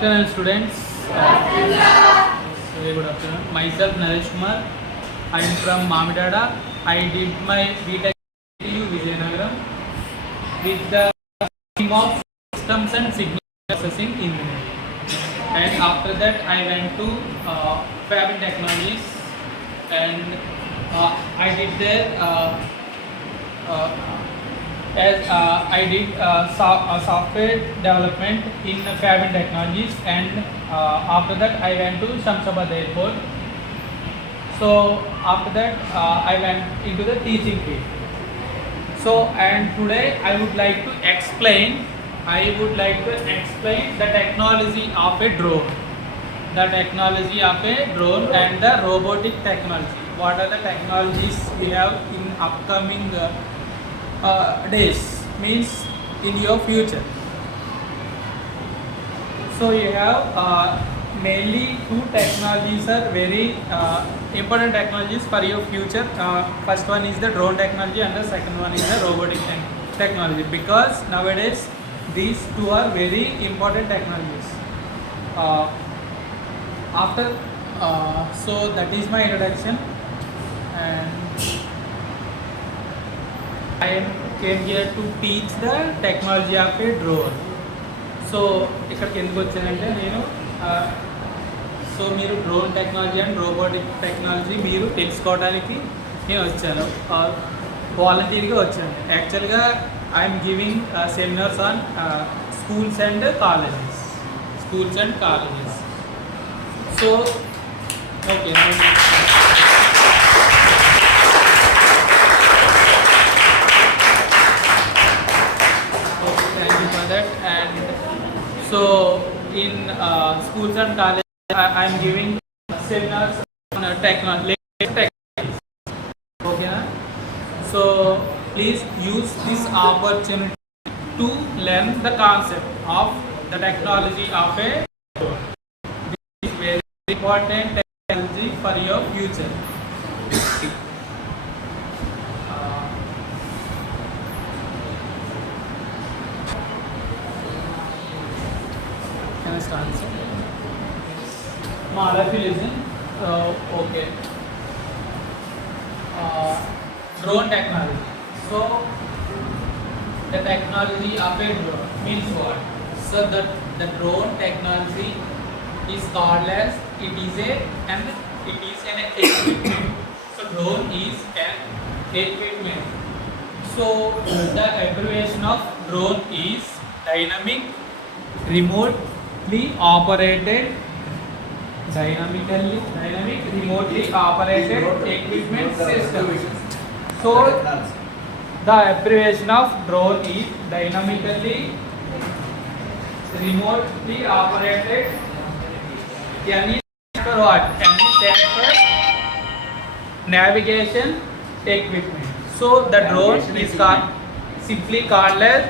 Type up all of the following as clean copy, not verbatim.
afternoon, students. Very good afternoon. Myself, Naresh Kumar. I am from Mamidada. I did my BTech TU Vijayanagaram with the theme of Systems and Signal Processing Engineering. And after that, I went to Fab Technologies, and I did there I did software development in Fab Technologies, and after that I went to Shamshabad Airport. So after that I went into the teaching field. So and today I would like to explain the technology of a drone. The technology of a drone and the robotic technology. What are the technologies we have in upcoming days, means in your future. So you have mainly two technologies are very important technologies for your future. First one is the drone technology and the second one is the robotic technology, because nowadays these two are very important technologies. So that is my introduction, and I came here to teach the technology of a drone. So ఇక్కడికి ఎందుకు వచ్చానంటే నేను సో మీరు drone technology and robotic technology మీరు తెలుసుకోవడానికి నేను వచ్చాను, వాలంటీర్గా వచ్చాను. యాక్చువల్గా I'm giving seminars on schools and colleges. So okay, and so in schools and colleges I am giving seminars on technology. Okay, so please use this opportunity to learn the concept of the technology of a drone. This is very important technology for your future. If you listen, okay. Drone technology. So the technology of a drone means what? So the drone technology is called as it is an equipment. So drone is an equipment. So the abbreviation of drone is dynamic, remotely operated remotely operated equipment system. So the abbreviation of drone is dynamically remotely operated. N is for what? N stands for navigation equipment. So the drone is simply called as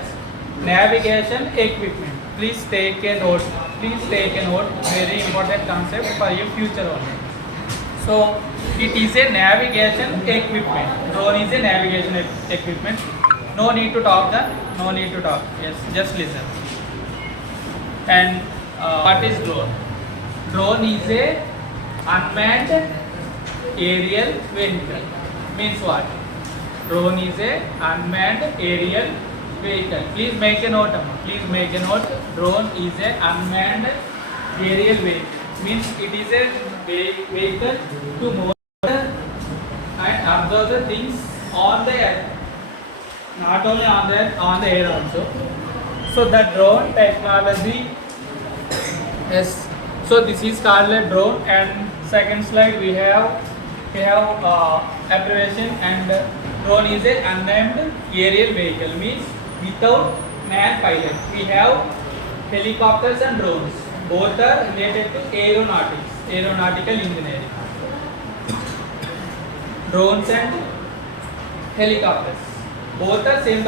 navigation equipment. Please take a note. Very important concept for your future only. So it is a navigation equipment. Drone is a navigation equipment. No need to talk. Yes, just listen. And what is drone? Drone is a unmanned aerial vehicle. Means what? Drone is a unmanned aerial vehicle. Please make a note. Drone is a unmanned aerial vehicle. Means it is a vehicle to monitor and observe the things on the air. Not only on the air also. So the drone technology is, so this is called a drone. And second slide we have abbreviation, and drone is a unmanned aerial vehicle, means without man pilot. We have helicopters and drones. Both are related to aeronautical engineering. Drones and helicopters, both are same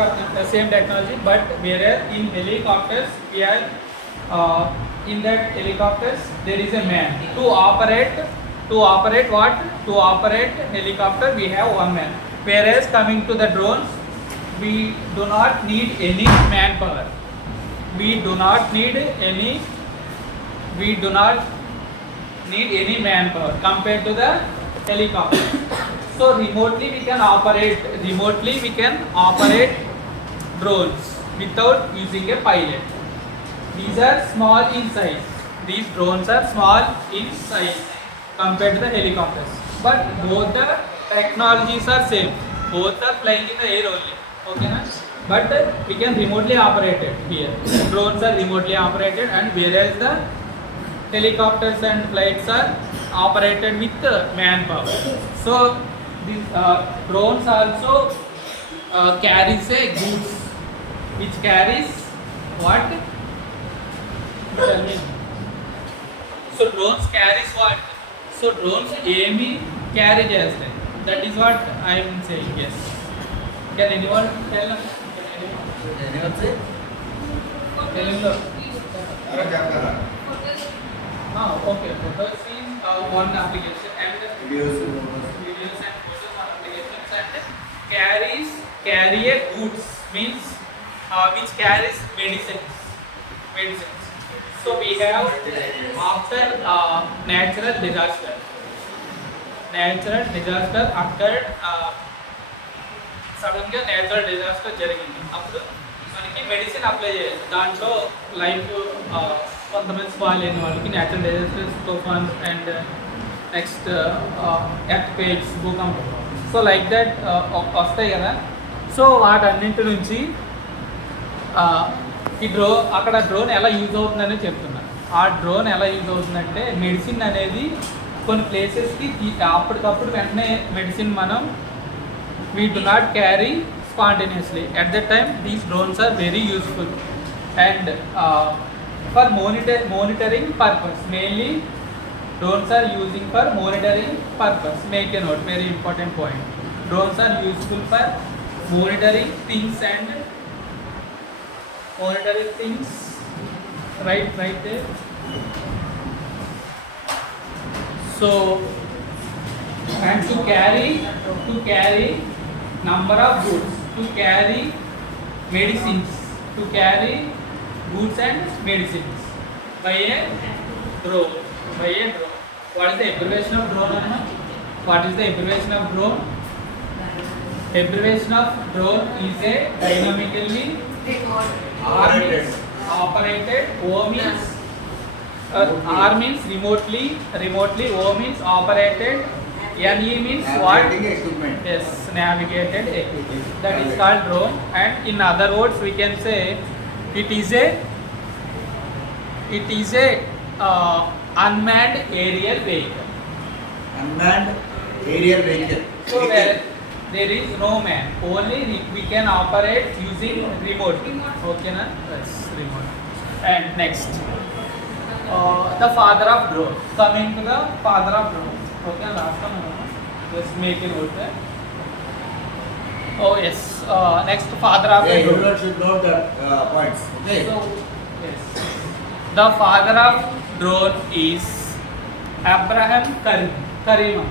technology, but whereas in helicopters we are in that helicopters there is a man to operate what? To operate helicopter we have one man. Whereas coming to the drones, we do not need any manpower. We do not need any we do not need any manpower compared to the helicopter. So remotely we can operate drones without using a pilot. These are small in size. These drones are small in size compared to the helicopters. But both the technologies are same. Both are flying in the air only. Okay, na? But we can remotely operate it here. Drones are remotely operated, and whereas the helicopters and flights are operated with manpower. So these drones also carries a goods, which carries what? Tell me. So drones carries what? So drones ఏమి carry చేస్తాయి? That is what I am saying. Yes. Can anyone tell us? Anyone say? Tell him the. Okay. Photos is one application, and Videos. videos and photos are applications, and carry a goods means which carries medicines. So we have after natural disaster occurred, సడన్గా natural disaster జరిగింది. అప్పుడు మనకి medicine apply చేయాలి. దాంట్లో లైఫ్ కొంతమంది spoil అయిన వాళ్ళకి natural disasters, తుఫాన్స్ అండ్ నెక్స్ట్ ఎర్త్క్వేక్స్, భూకంపం, సో లైక్ దట్ వస్తాయి కదా. సో వాటన్నింటి నుంచి అక్కడ డ్రోన్ ఎలా యూజ్ అవుతుందని చెప్తున్నా. ఆ డ్రోన్ ఎలా యూజ్ అవుతుందంటే మెడిసిన్ అనేది కొన్ని ప్లేసెస్కి అప్పటికప్పుడు వెంటనే మెడిసిన్ మనం we do not carry spontaneously. At that time these drones are very useful, and for monitoring purpose, mainly drones are using for monitoring purpose. Make a note, very important point. Drones are useful for monitoring things right there. So and to carry number of goods, to carry medicines, to carry goods and medicines by a drone. What is the abbreviation of drone, Anna? What is the abbreviation of drone? Abbreviation of drone is a dynamically operated. O means R means remotely, O means operated, NE means what? Equipment. Yes, navigated equipment. That is called drone, and in other words we can say it is a unmanned aerial vehicle. Unmanned aerial vehicle. So where there is no man, only we can operate using remote. Okay, na? Yes, remote. And next, the father of drone. Coming to the father of drone. Okay, last one. Just make a note there. Oh yes. Next, father of Yeah, drone. everyone should know the points. Okay. So yes, the father of drone is Abraham Karima.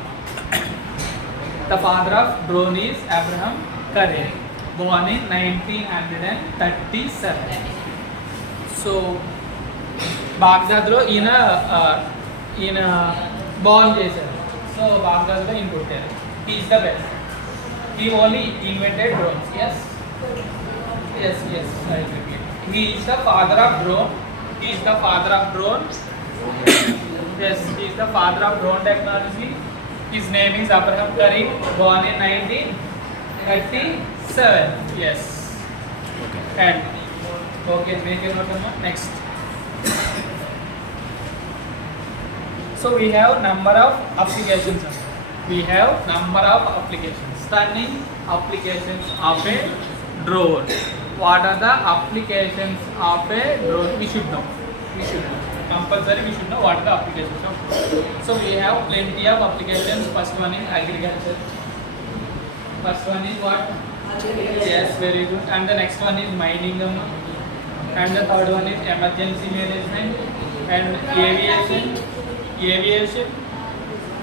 The father of drone is Abraham Karim, born in 1937. So బాగ్దాద్లో ఈయన బాల్ చేశారు. సో బాగ్దాద్లో ఈయన కొట్టారు. He is the best. He only invented drones. Yes I repeat. He is the father of drone. Yes, he is the father of drone technology. His name is Abraham Karim, born in 1937. Yes. And okay, make a note. Next. So we have number of applications. Stunning applications of a drone. What are the applications of a drone? We should know. Compulsory we should know what are the applications of drone. So we have plenty of applications. First one is agriculture. First one is what? Yes, very good. And the next one is mining. And the third one is emergency management and aviation.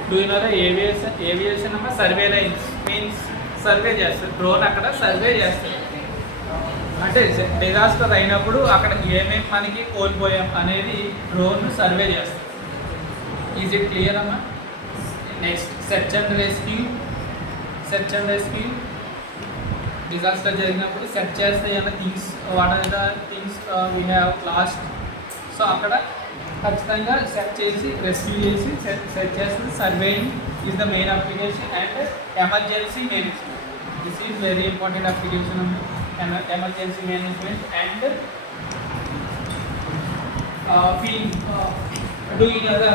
Do you know the aviation? Surveillance means survey చేస్తారు. Drone అక్కడ survey చేస్తారు. అంటే disaster అయినప్పుడు అక్కడ ఏమేమి మనకి కోల్పోయాం అనేది డ్రోన్ సర్వే చేస్తుంది. ఈజ్ ఇట్ క్లియర్ అమ్మా? Next search and rescue. Search and rescue disaster జరిగినప్పుడు సెర్చ్ చేస్తే ఏమైనా things, what are the things we have lost. So అక్కడ ఖచ్చితంగా సెర్చ్ చేసి రెస్క్యూ చేసి సెర్చ్ చేస్తుంది. Surveying is the main application and emergency management. This is very important application అమ్మా. Emergency management and film. Do you know the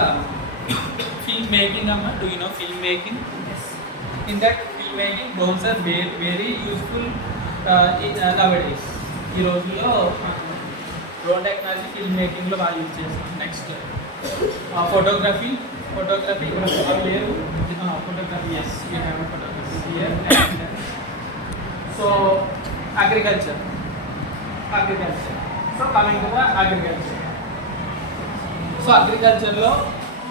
film making? Do you know film making? Yes. In that film making, drones are very useful nowadays. ఈ రోజుల్లో drone technology film మేకింగ్లో బాగా use చేస్తాం. Next photography. Photography లేదు. Photography yes, you have photography here. So agriculture. So coming to the agriculture. So agriculture lo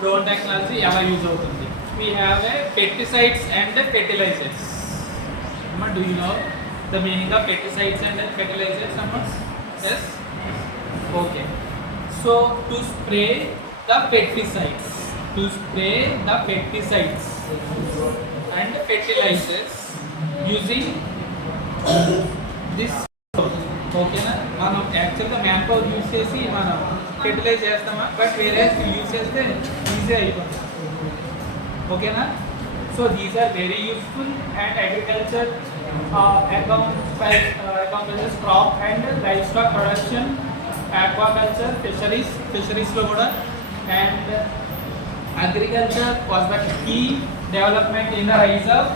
drone technology eva use avutundi. We have a pesticides and fertilizers. Amma, do you know the meaning of pesticides and fertilizers? Amma? Yes. Okay. So to spray the pesticides and fertilizers using this. ఓకేనా? మనం యాక్చువల్గా man power use చేసి మనం ఫెర్టిలైజ్ చేస్తామా, బట్ వేరే యూజ్ చేస్తే easy అయిపోతుంది. ఓకేనా? So these are very useful and agriculture, accountants, crop and livestock production, aquaculture, ఫిషరీస్లో కూడా. And agriculture was the key development in the rise of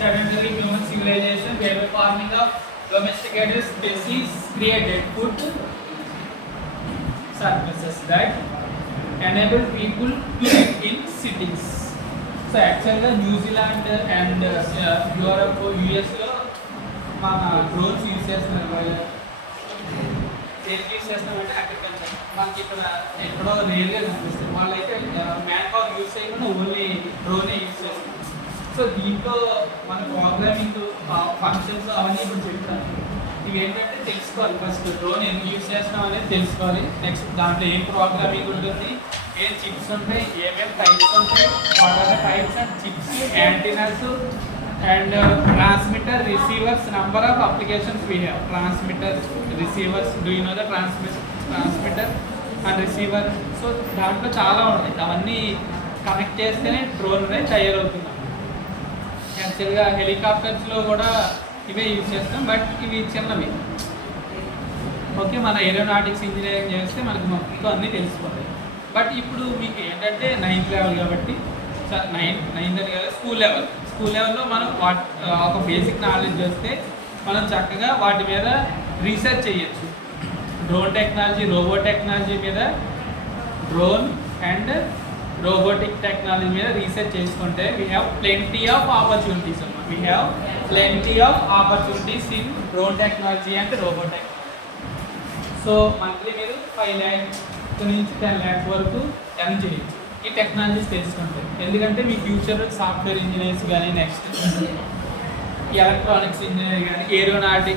sedentary human civilization, where farming of domesticated species created food surpluses that enable people to live in cities. So actually New Zealand and Europe, US లో మన drones use చేస్తున్నారు. యూజ్ చేస్తామంటే అగ్రికల్చర్ మనకి ఇక్కడ ఎక్కడో రేర్గా కనిపిస్తుంది. వాళ్ళైతే మ్యాన్ పవర్ యూజ్ చేయకుండా ఓన్లీ డ్రోనే యూజ్ చేస్తారు. సో దీంట్లో మన ప్రోగ్రామింగ్ ఫంక్షన్స్ అవన్నీ ఇప్పుడు చెప్తాను. ఇవి ఏంటంటే తెలుసుకోవాలి. ఫస్ట్ డ్రోన్ ఎందుకు యూజ్ చేస్తున్నాం అనేది తెలుసుకోవాలి. నెక్స్ట్ దాంట్లో ఏం ప్రోగ్రామింగ్ ఉంటుంది, ఏం చిప్స్ ఉంటాయి, ఏమేమి టైప్స్ ఉంటాయి, what are the types and chips, antennas and transmitter, receivers, number of applications we have. Transmitter, receivers, do you know the transmitter and receiver. So దాంట్లో చాలా ఉంటాయి. అవన్నీ కనెక్ట్ చేస్తేనే డ్రోన్ అనేది తయారవుతున్నాం. యాక్చువల్గా హెలికాప్టర్స్లో కూడా ఇవే యూజ్ చేస్తాం, బట్ ఇవి చిన్నవి. ఓకే, మన ఏరోనాటిక్స్ ఇంజనీరింగ్ చేస్తే మనకు మొత్తం అన్నీ తెలిసిపోతాయి. బట్ ఇప్పుడు మీకు ఏంటంటే 9th లెవెల్ కాబట్టి, నైన్త్ కదా, స్కూల్ లెవెల్లో మనం ఒక బేసిక్ నాలెడ్జ్ వస్తే మనం చక్కగా వాటి మీద రీసెర్చ్ చేయొచ్చు. డ్రోన్ టెక్నాలజీ, రోబో టెక్నాలజీ మీద, డ్రోన్ అండ్ రోబోటిక్ టెక్నాలజీ మీద రీసెర్చ్ చేసుకుంటే we have plenty of opportunities అమ్మా. We have plenty of opportunities in drone technology and robo technology. So monthly మీరు 5 lakhs నుంచి 10 lakhs వరకు ఎర్న్ చేయొచ్చు ఈ టెక్నాలజీస్ తెలుసుకుంటే. ఎందుకంటే మీ ఫ్యూచర్ సాఫ్ట్వేర్ ఇంజనీర్స్ కానీ, నెక్స్ట్ ఎలక్ట్రానిక్స్ ఇంజనీర్ కానీ,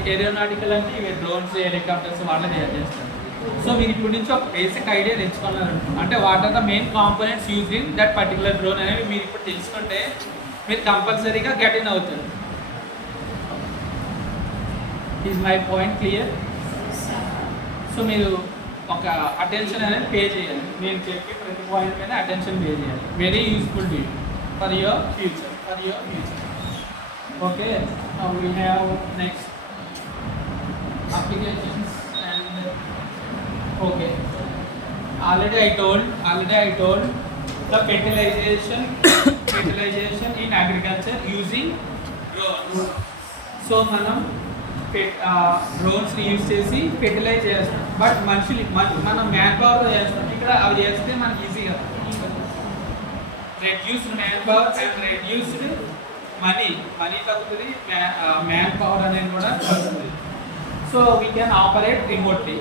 ఏరోనాటికల్ అంటే ఇవి డ్రోన్స్, హెలికాప్టర్స్ వాళ్ళే తయారు చేస్తారు. సో మీరు ఇప్పటి నుంచి ఒక బేసిక్ ఐడియా తెచ్చుకున్నారనుకో, అంటే what are the main components use in that particular drone అనేవి మీరు ఇప్పుడు తెలుసుకుంటే మీరు కంపల్సరీగా గెట్ ఇన్ అవుతారు. Is my point clear? So మీరు ఒక అటెన్షన్ అనేది పే చేయాలి. నేను చెప్పి ప్రతి పాయింట్ మీద అటెన్షన్ పే చేయాలి. Very useful to you for your future. Okay, we have next applications and okay. Already I told the fertilization in agriculture using drones. So మనం డ్రోన్స్ యూజ్ చేసి ఫెర్టిలైజ్ చేస్తాం, బట్ మనం మ్యాన్ పవర్తో చేస్తాం. ఇక్కడ అవి చేస్తే మనకి ఈజీగా reduced man power and reduced money తగ్గుతుంది, మ్యాన్ పవర్ అనేది కూడా తగ్గుతుంది. So we can operate remotely,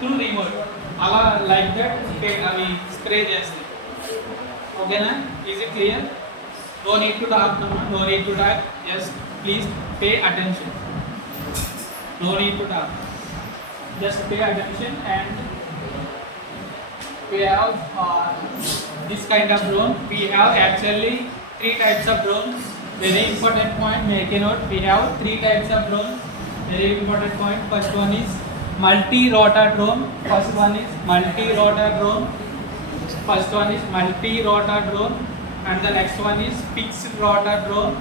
through remote. అలా లైక్ దట్ అవి స్ప్రే చేస్తాయి. ఓకేనా? Is it clear? No need to talk, just please pay attention. No need to talk. Just pay attention and we have this kind of drone. We have actually 3 types of drones. Very important point, make a note. We have 3 types of drones. Very important point. First one is multi-rotor drone. First one is multi-rotor drone. First one is multi-rotor drone. And the next one is fixed rotor drone.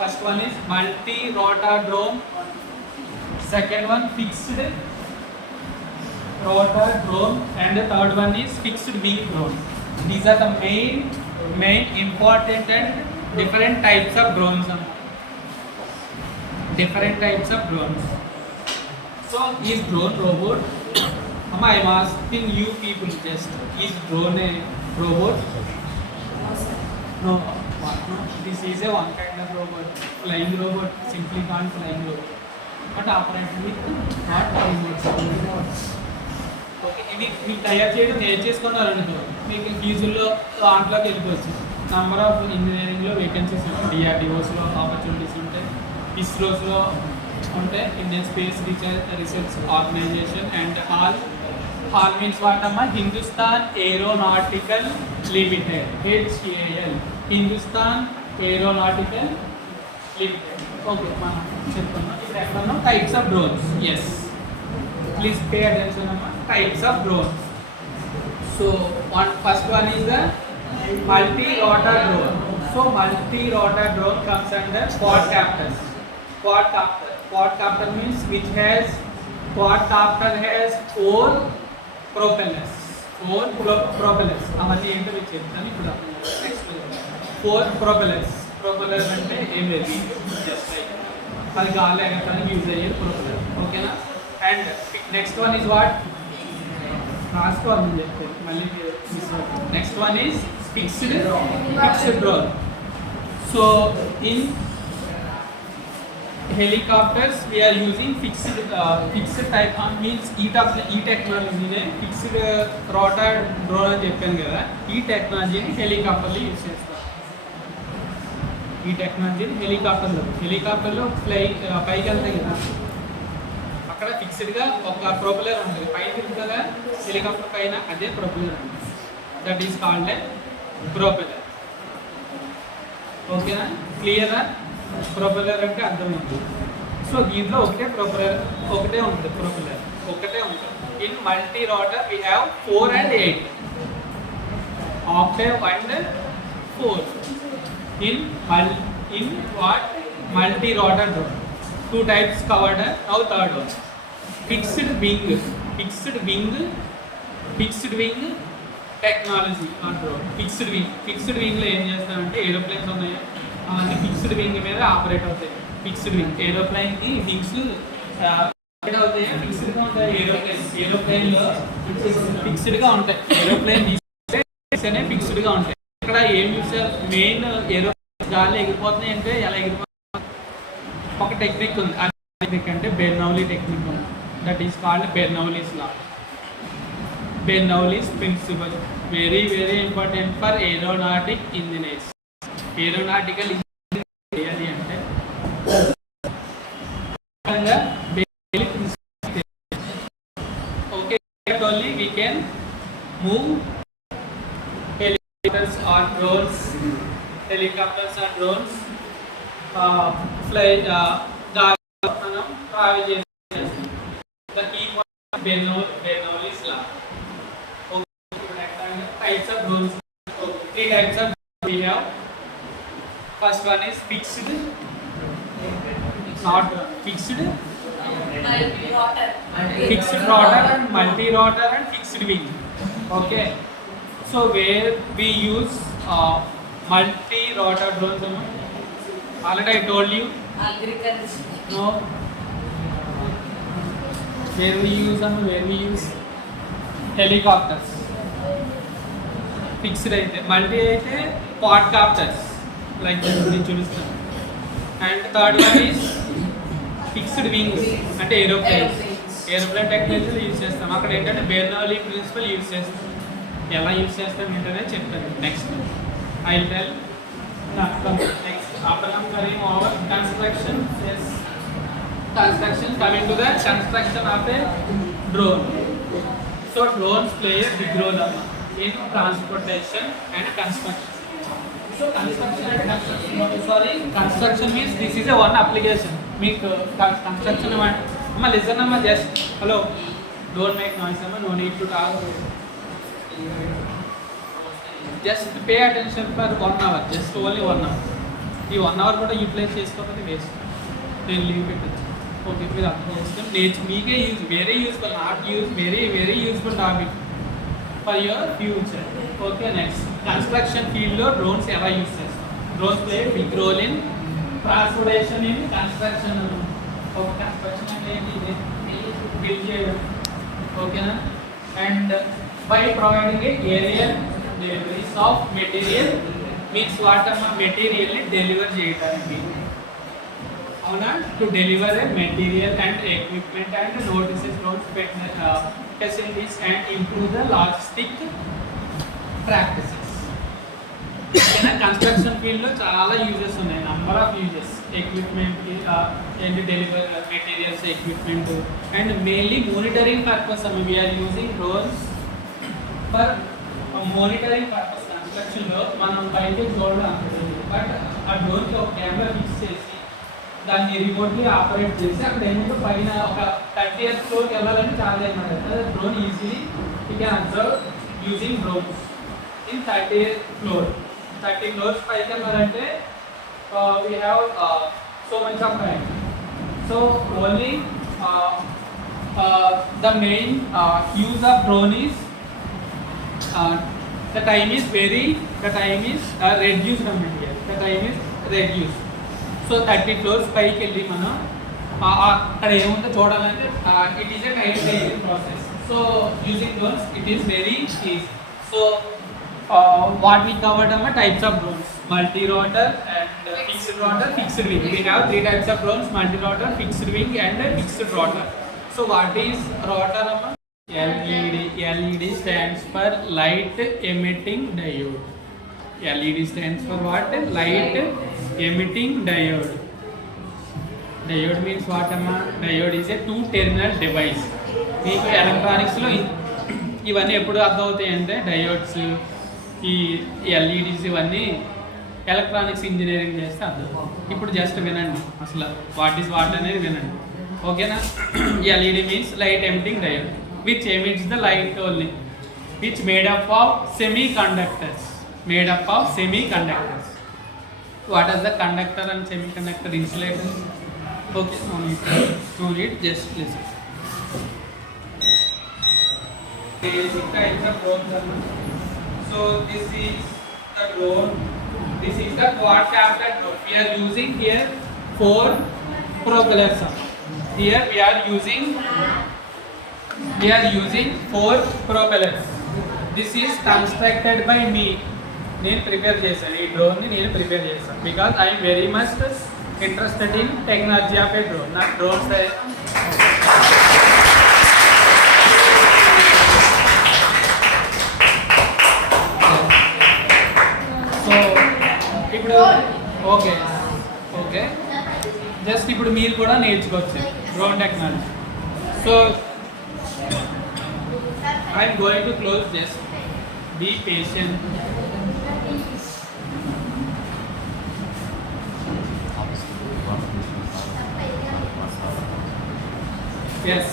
First one is multi-rotor drone. Second one fixed rotor drone, and the third one is fixed wing drone. These are the main important and different types of drones. Different types of drones. So is drone robot? I am asking you people just, is drone a robot? No. What? No. This is a one kind of robot. Flying robot, simply called flying robot. But operated with not remote. Okay, ఇది మీకు తయారు చేయడం నేర్చేసుకున్నారనుకో మీకు ఫీజుల్లో దాంట్లోకి వెళ్ళిపోవచ్చు. Number of ఇంజనీరింగ్లో వేకెన్సీస్ ఉంటాయి, డిఆర్డిఓస్లో ఆపర్చునిటీస్ ఉంటాయి, ఇస్రోస్లో ఉంటాయి, Indian space research organisation and HAL means వాటమ్మా Hindustan aeronautical limited, HAL, Hindustan aeronautical limited. Okay, మనం చెప్పుకున్నాం. ఇప్పుడు ఎక్కడున్నాం? Types of drones. Yes, please pay attention to types of drones. So first one is the multi-rotor drone. So multi-rotor drone comes under quadcopters. Quadcopter means quadcopter has 4 propellers. 4 propellers. అవన్నీ ఏంటో మీకు చెప్తాను ఇప్పుడు. నెక్స్ట్ 4 propellers. Propeller అంటే ఏం లేదు, జస్ట్ లైక్ అది గాలి ఎగరడానికి యూజ్ అయ్యే ప్రొపెల్లర్. ఓకేనా? And next one is what? Next one is fixed drone. So in helicopters we are using fixed type means e technology ne fixed rotor drone అని చెప్పాను కదా, ఈ టెక్నాలజీని హెలికాప్టర్లో యూజ్ చేస్తారు. ఈ టెక్నాలజీని హెలికాప్టర్లో పైకి వెళ్తాయి కదా, అక్కడ ఫిక్స్డ్గా ఒక ప్రొపెల్లర్ ఉంటుంది, పైన తిరుగుతుందా హెలికాప్టర్ పైన, అదే ప్రొపెల్లర్ ఉంటుంది. That is called a propeller. ఓకేనా? క్లియరా? ప్రొపెల్లర్ అంటే అర్థమైంది. సో దీంట్లో ఒకటే ఉంటుంది, ప్రొపెల్లర్ ఒకటే ఉంటుంది. In multi rotor we have 4 and 8, octave and 4. In what? Multi rotor drone. 2 types covered. Now third one, fixed wing technology అంటారు. ఫిక్స్డ్ వింగ్లో ఏం చేస్తామంటే ఏరోప్లేన్స్ ఉన్నాయి, అవన్నీ ఫిక్స్డ్ వింగ్ మీద ఆపరేట్ అవుతాయి. ఫిక్స్డ్ వింగ్ ఏరోప్లేన్కి వింగ్స్ ఆపరేట్ అవుతాయి, ఫిక్స్డ్గా ఉంటాయి. ఏరోప్లేన్లో ఫిక్స్డ్గా ఉంటాయి. ఏరోప్లేన్ తీసుకుంటే ఫిక్స్డ్గా ఉంటాయి. ఇక్కడ ఏం చూసారు, మెయిన్ ఏరోప్లేన్ గాలి ఎగిరిపోతున్నాయి అంటే ఎలా ఎగిరిపోతుంది, ఒక టెక్నిక్ ఉంది. ఆ టెక్నిక్ అంటే బెర్నౌలీ టెక్నిక్ ఉంది. That is called Bernoulli's law. Bernoulli's principle, very important for aeronautic engineers. Aeronautical engineering అంటే Bernoulli principle. Okay, only we can move helicopters or drones, fly travel చేస్తారు. The key point Bernoulli's law. Types of drones. 3 types of drones we have. First one is fixed, not fixed, fixed rotor and multi-rotor and fixed wing. Okay, so where we use multi-rotor drones, already I told you. No, where we use helicopters. Fixed అయితే, మల్టీ అయితే క్వాడ్కాప్టర్స్ లైక్ నేను చూపిస్తాను. And third one is fixed wings అంటే ఏరోప్లేన్ టెక్నాలజీలో యూజ్ చేస్తాం. అక్కడ ఏంటంటే బెర్నౌలీ ప్రిన్సిపల్ యూజ్ చేస్తాం. ఎలా యూజ్ చేస్తాం ఏంటనే చెప్తాను next. I will tell next after coming over construction. construction, coming to the construction of a drone. So drones play a big role in transportation and construction. So construction means this is a one application. మీకు construction అమ్మా listen అమ్మా just hello, don't make noise అమ్మా, no need to talk, just pay attention for 1 hour, just only 1 hour. ఈ 1 hour కూడా యూటిలైజ్ చేసుకోకపోతే వేస్ట్, నేను లీవ్ పెట్టచ్చు. ఓకే, మీరు అర్థం చేస్తాం మీకే use, very useful, not use, very useful topic for your future. Okay, next construction ఫీల్డ్లో డ్రోన్స్ ఎలా యూజ్ చేస్తాం? Drones play big role in transportation in construction. ఒక కన్స్ట్రక్షన్ అంటే ఏంటి? బిల్డ్ చేయడం, ఓకేనా? And by providing a aerial deliveries of material, means what అమ్మ, మెటీరియల్ని డెలివర్ చేయడానికి, అవునా? To deliver a material and equipment and notices, notes facilities and improve the logistic practices. Construction ఫీల్డ్లో చాలా యూజెస్ ఉన్నాయి, నంబర్ ఆఫ్ యూజెస్. ఎక్విప్మెంట్కి and deliver materials, equipment and mainly monitoring purpose. We are using drones for monitoring purpose. కన్స్ట్రక్షన్లో మనం బయట చూడడం, బట్ ఆ డ్రోన్కి ఒక కెమెరా ఫిక్స్ చేసి దాన్ని రిమోట్లీ ఆపరేట్ చేసి అక్కడ ఏమంటే పైన ఒక 30th ఫ్లోర్కి వెళ్ళాలని చాలా ఏమన్నమాట. Drone easily you can observe using drones in 30th floor. 30 floors పైకి వెళ్ళాలంటే we have so much of time. So only the main use of drone is the time is reduced from here. The time is reduced. So 30 floors పైకి వెళ్ళి మనం అక్కడ ఏముందో చూడాలంటే it is a time taking process. So using drones it is very easy. So what we covered అమ్మ types of drones: multi rotor and fixed rotor, fixed wing. We have 3 types of drones: multi rotor, fixed wing and fixed rotor. So what is rotor amma? LED stands for light emitting diode. LED stands for what? Light emitting diode. Diode means what amma? Diode is a 2-terminal device. మీకు ఎలక్ట్రానిక్స్లో ఇవన్నీ ఎప్పుడు అర్థం అవుతాయి అంటే, డయోడ్స్, ఈ ఎల్ఈడీస్, ఇవన్నీ electronics engineering చేస్తే అర్థం. ఇప్పుడు జస్ట్ వినండి, అసలు వాట్ ఈస్ వాట్ అనేది వినండి, ఓకేనా? LED means light emitting diode which emits the light only, which made up of semiconductors. What is the conductor and semiconductor? Insulator. Okay, no need, just listen. Basic types of drones. So this is the drone, this is the quadcopter drone. We are using here 4 propellers. Here we are using 4 propellers. This is constructed by me. నేను ప్రిపేర్ చేశాను, ఈ డ్రోన్ని నేను ప్రిపేర్ చేశాను, because I'm very much interested in technology of a drone. నాకు drones so ఇప్పుడు okay just ఇప్పుడు మీరు కూడా నేర్చుకోవచ్చు drone technology. So I am going to close this. Be patient. Yes.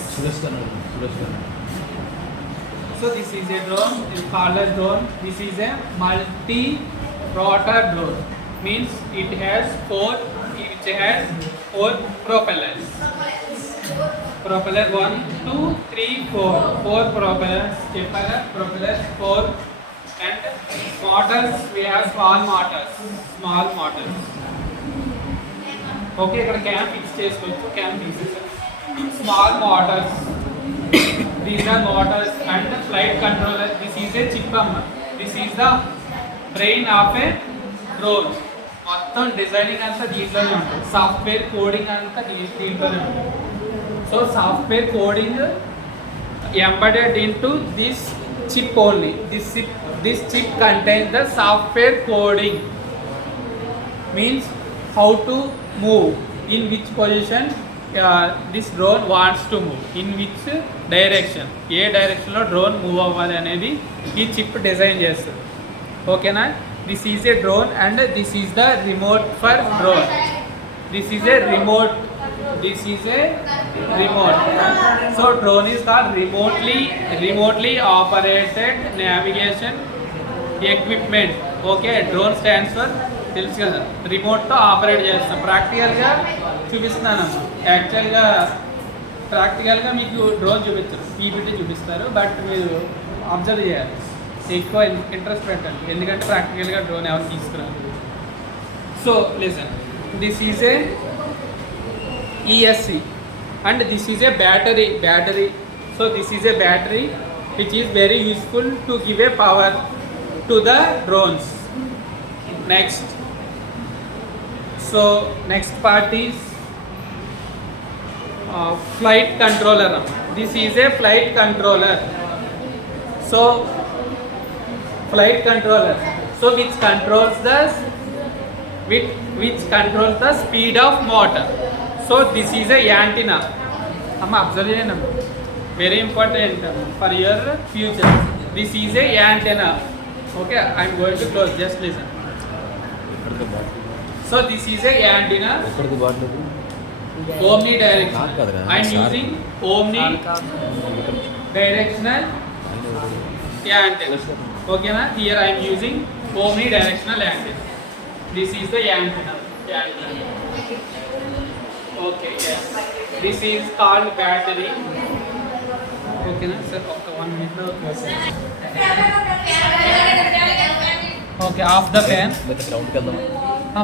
So this is a drone. It's called as drone. This is a multi-rotor drone. Means it has 4 propellers. Propeller 1, 2, 3, 4 propellers, propellers 4, and motors we have small motors. Okay, ఇక్కడ cam fix చేసుకోవచ్చు, cam fix. Small motors, these are motors and flight controller. This is a chip అమ్మ, this is the brain of a drone. మొత్తం designing అంతా దీంట్లోనే ఉంటుంది, software coding అంతా దీంట్లోనే ఉంటుంది. So software coding embedded into this chip only. This chip contains the software coding. Means how to move, in which position this drone wants to move in which direction, ఏ డైరెక్షన్లో drone move అవ్వాలి అనేది ఈ chip design చేస్తుంది. ఓకేనా, this is A drone and this is the remote for drone. This is A remote, this is a remote. So drone is called remotely operated navigation equipment. Okay, drone stands for తెలుసు కదా, రిమోట్తో ఆపరేట్ చేస్తాం. ప్రాక్టికల్గా చూపిస్తున్నాను. ప్రాక్టికల్గా మీకు డ్రోన్ చూపించరు, పీపీటీ చూపిస్తారు, బట్ మీరు అబ్జర్వ్ చేయాలి, ఎక్కువ ఇంట్రెస్ట్ పెట్టండి, ఎందుకంటే ప్రాక్టికల్గా డ్రోన్ ఎవరు తీసుకురారు. So listen, this is a ESC and this is a battery. So this is a battery which is very useful to give a power to the drones. Next, so next part is flight controller. This is a flight controller. So flight controller, so which controls the speed of motor. So this is a antenna. Observe cheyanడి, very important for your future. This is a antenna. Okay, I am going to close, just listen. So this is a antenna, omnidirectional. I am using omnidirectional antenna. Okay na, here I am using omnidirectional antenna. This is the antenna. Okay, yes. This is called battery. Okay na sir, after 1 minute now. Okay, off the fan.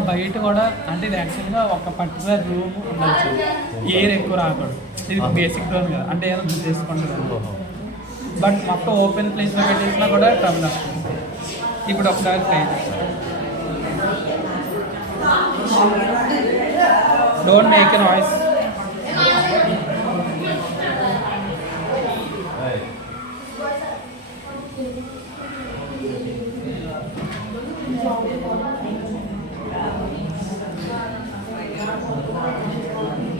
బయట కూడా అంటే ఇది యాక్చువల్గా ఒక particular room ఉండొచ్చు, ఎయిర్ ఎక్కువ రాకూడదు. ఇది బేసిక్ డ్రోన్ కదా, అంటే ఏదో బుక్ చేసుకుంటుంది, బట్ మొత్తం ఓపెన్ ప్లేస్లో పెట్టేసినా కూడా ట్రబుల్ వస్తుంది. ఇప్పుడు ఒకసారి try Don't make a noise.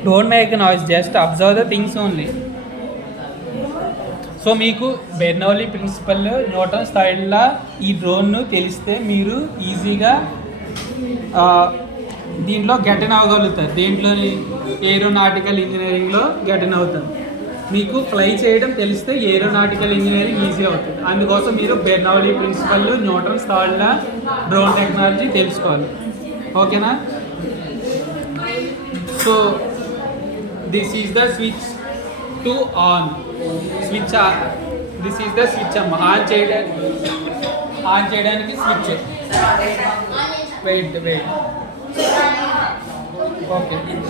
Don't make a noise, just observe the things only. So మీకు బెర్నౌలీ ప్రిన్సిపల్, న్యూటన్ స్టైల్లా ఈ డ్రోన్ను తెలిస్తే మీరు ఈజీగా దీంట్లో గెటన్ అవ్వగలుగుతారు. దేంట్లోని ఏరోనాటికల్ ఇంజనీరింగ్లో గెటన్ అవుతారు. మీకు ఫ్లై చేయడం తెలిస్తే ఏరోనాటికల్ ఇంజనీరింగ్ ఈజీ అవుతుంది. అందుకోసం మీరు బెర్నౌలీ ప్రిన్సిపల్, న్యూటన్ స్టార్లా డ్రోన్ టెక్నాలజీ తెలుసుకోవాలి. ఓకేనా, so this is the switch to on. Switch this is the switch అమ్మ. ఆన్ చేయడానికి స్విచ్. వెయిట్ ఓకే, ఇది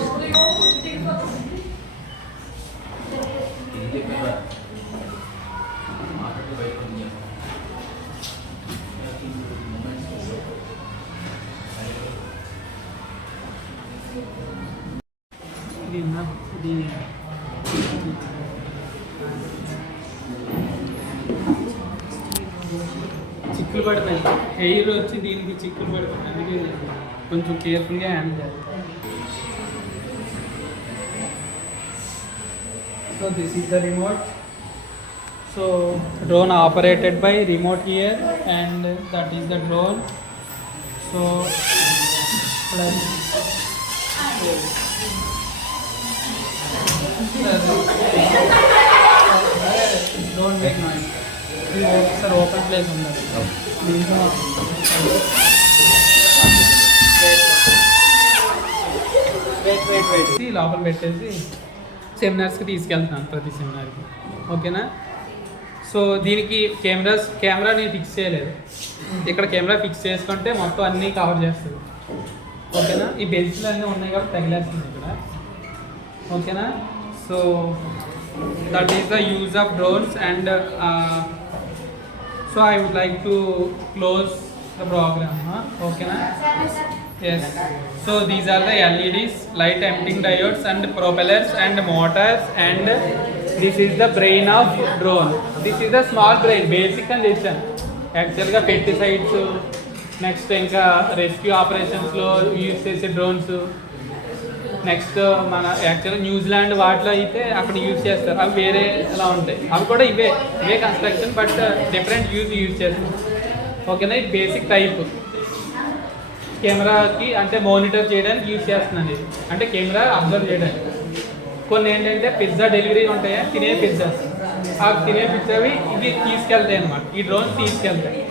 చిక్కులు పడతాయి, హెయిర్ వచ్చి దీనికి చిక్కులు పడతాయి, అందుకే కొంచెం కేర్ఫుల్గా హ్యాండిల్ చేయాలి. So this is the remote. So drone operated by remote here, and that is the drone. So plus don't make noise. Sir, open place ఉండదు. దీంట్లో వెయిట్ లోపల పెట్టేసి సెమినార్స్కి తీసుకెళ్తున్నాను, ప్రతి సెమినార్కి. ఓకేనా, సో దీనికి కెమెరా నేను ఫిక్స్ చేయలేదు. ఇక్కడ కెమెరా ఫిక్స్ చేసుకుంటే మొత్తం అన్నీ కవర్ చేస్తుంది. ఓకేనా, ఈ బెల్ట్స్లు అన్నీ ఉన్నాయి కాబట్టి తగిలేస్తుంది ఇక్కడ. ఓకేనా, so that is the use of drones. And so I would like to close the program. Okay na? Yes. So these are the LEDs, light emitting diodes and propellers and motors, and this is the brain of drone. This is the small brain, basic condition. Actually ga pesticides, next ఇంకా రెస్క్యూ ఆపరేషన్స్లో యూజ్ చేసే drones, next మన యాక్చువల్గా న్యూజిలాండ్ వాటిలో అయితే అక్కడ యూజ్ చేస్తారు, అవి వేరే ఎలా ఉంటాయి, అవి కూడా ఇవే కన్స్ట్రక్షన్ బట్ డిఫరెంట్ యూజ్ చేస్తారు. ఓకేనా, ఇది బేసిక్ టైప్ కెమెరాకి అంటే మానిటర్ చేయడానికి యూజ్ చేస్తున్నాను ఇది, అంటే కెమెరా అబ్జర్వ్ చేయడానికి. కొన్ని ఏంటంటే పిజ్జా డెలివరీ ఉంటాయి, తినే పిజ్జాస్, ఆ తినే పిజ్జావి ఇవి తీసుకెళ్తాయి అన్నమాట, ఈ డ్రోన్ తీసుకెళ్తాయి,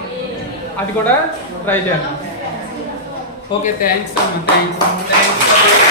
అది కూడా ట్రై చేయాలి. ఓకే, థ్యాంక్స్ అమ్మా, థ్యాంక్స్.